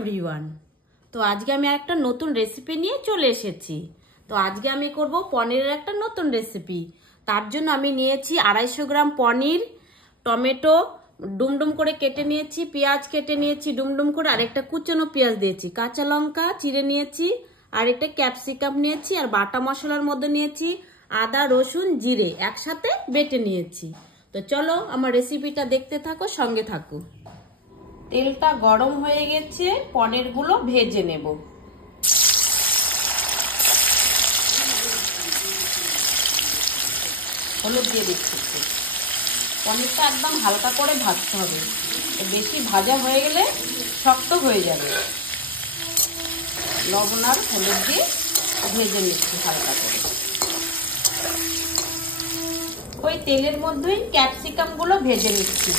Everyone. তো আজকে আমি একটা নতুন রেসিপি নিয়ে চলে এসেছি। তো আজকে আমি করব পনিরের একটা নতুন রেসিপি। তার জন্য আমি নিয়েছি 250 গ্রাম পনির, টমেটো ডুমডুম করে কেটে নিয়েছি, পেঁয়াজ কেটে নিয়েছি ডুমডুম করে, আর একটা কুচনো পেঁয়াজ দিয়েছি, কাঁচা লঙ্কা চিড়ে নিয়েছি, আর একটা ক্যাপসিকাম নিয়েছি, আর বাটা মশলার মধ্যে নিয়েছি আদা রসুন জিরে একসাথে বেটে নিয়েছি। তো চলো আমার রেসিপিটা দেখতে থাকো, সঙ্গে থাকো। তেলটা গরম হয়ে গেছে, পনিরগুলো ভেজে নেব। হলুদ দিয়ে দিচ্ছি। পনিরটা একদম হালকা করে ভাজতে হবে, বেশি ভাজা হয়ে গেলে শক্ত হয়ে যাবে। লবণ আর হলুদ দিয়ে ভেজে নিচ্ছি হালকা করে। ওই তেলের মধ্যেই ক্যাপসিকাম গুলো ভেজে নিচ্ছি,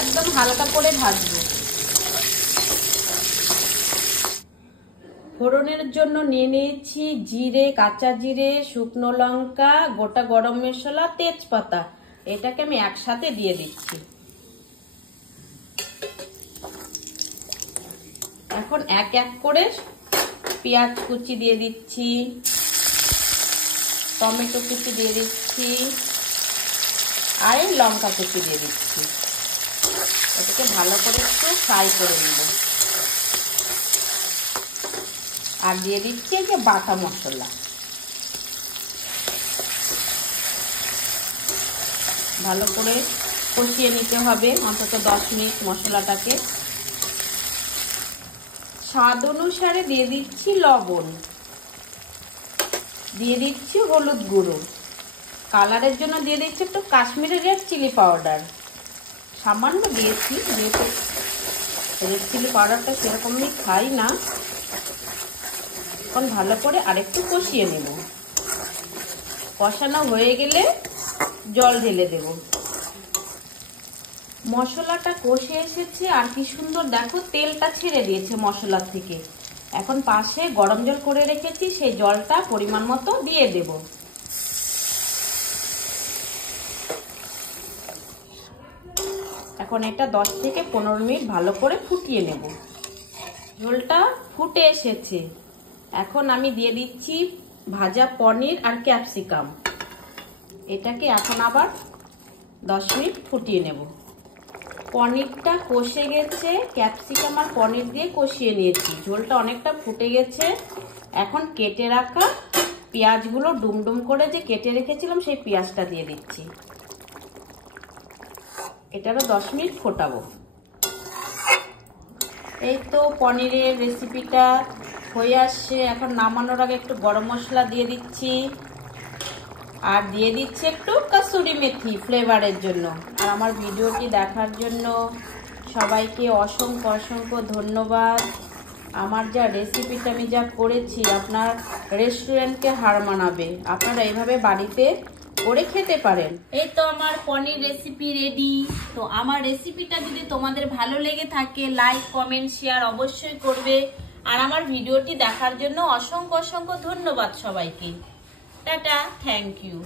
একদম হালকা করে ভাজবো। ফোড়নের জন্য নিয়ে নিয়েছি জিরে, কাঁচা জিরে, শুকনো লঙ্কা, গোটা গরম মশলা, তেজপাতা। এটাকে আমি একসাথে দিয়ে দিচ্ছি। এখন এক এক করে পেঁয়াজ কুচি দিয়ে দিচ্ছি, টমেটো কুচি দিয়ে দিচ্ছি, আর লঙ্কা কুচি দিয়ে দিচ্ছি। এটাকে ভালো করে একটু ফ্রাই করে নেব। আর দিয়ে দিচ্ছি যে বাটা মশলা। ভালো করে কষিয়ে নিতে হবে অন্তত 10 মিনিট মশলাটাকে। স্বাদ অনুসারে দিয়ে দিচ্ছি লবণ, দিয়ে দিচ্ছি হলুদ গুঁড়ো, কালারের জন্য দিয়ে দিচ্ছি একটু কাশ্মীরি রেড চিলি পাউডার, সামান্য দিয়েছি, যেহেতু রেড চিলি পাউডারটা সেরকম আমি খাই না। এখন ভালো করে আরেকটু কষিয়ে নেব। কষানো হয়ে গেলে জল ঢেলে দেব। মশলাটা কষে এসেছে, আর কি সুন্দর দেখো তেলটা ছেড়ে দিয়েছে মশলার থেকে। এখন পাশে গরম জল করে রেখেছি, সেই জলটা পরিমাণ মতো দিয়ে দেব। এখন এটা 10 থেকে 15 মিনিট ভালো করে ফুটিয়ে নেব। ঝোলটা ফুটে এসেছে, এখন আমি দিয়ে দিচ্ছি ভাজা পনির আর ক্যাপসিকাম। এটাকে এখন আবার 10 মিনিট ফুটিয়ে নেব। পনিরটা কষে গেছে, ক্যাপসিকাম আর পনির দিয়ে কষিয়ে নিয়েছি, ঝোলটা অনেকটা ফুটে গেছে। এখন কেটে রাখা পেঁয়াজগুলো ডুমডুম করে যে কেটে রেখেছিলাম সেই পেঁয়াজটা দিয়ে দিচ্ছি। এটারও 10 মিনিট ফোটাবো। এই তো পনিরের রেসিপিটা হয়ে আসছে। এখন নামানোর আগে একটু গরম মশলা দিয়ে দিচ্ছি, আর দিয়ে দিচ্ছি একটু কাসুরি মেথি ফ্লেভারের জন্য। আর আমার ভিডিওটি দেখার জন্য সবাইকে অসংখ্য অসংখ্য ধন্যবাদ। আমার যা রেসিপিটা আমি যা করেছি আপনার রেস্টুরেন্টকে হার মানাবে। আপনারা এইভাবে বাড়িতে করে খেতে পারেন। এই তো আমার পনির রেসিপি রেডি। তো আমার রেসিপিটা যদি তোমাদের ভালো লেগে থাকে লাইক কমেন্ট শেয়ার অবশ্যই করবে। আর আমার ভিডিওটি দেখার জন্য অসংখ্য অসংখ্য ধন্যবাদ সবাইকে। Tata, thank you.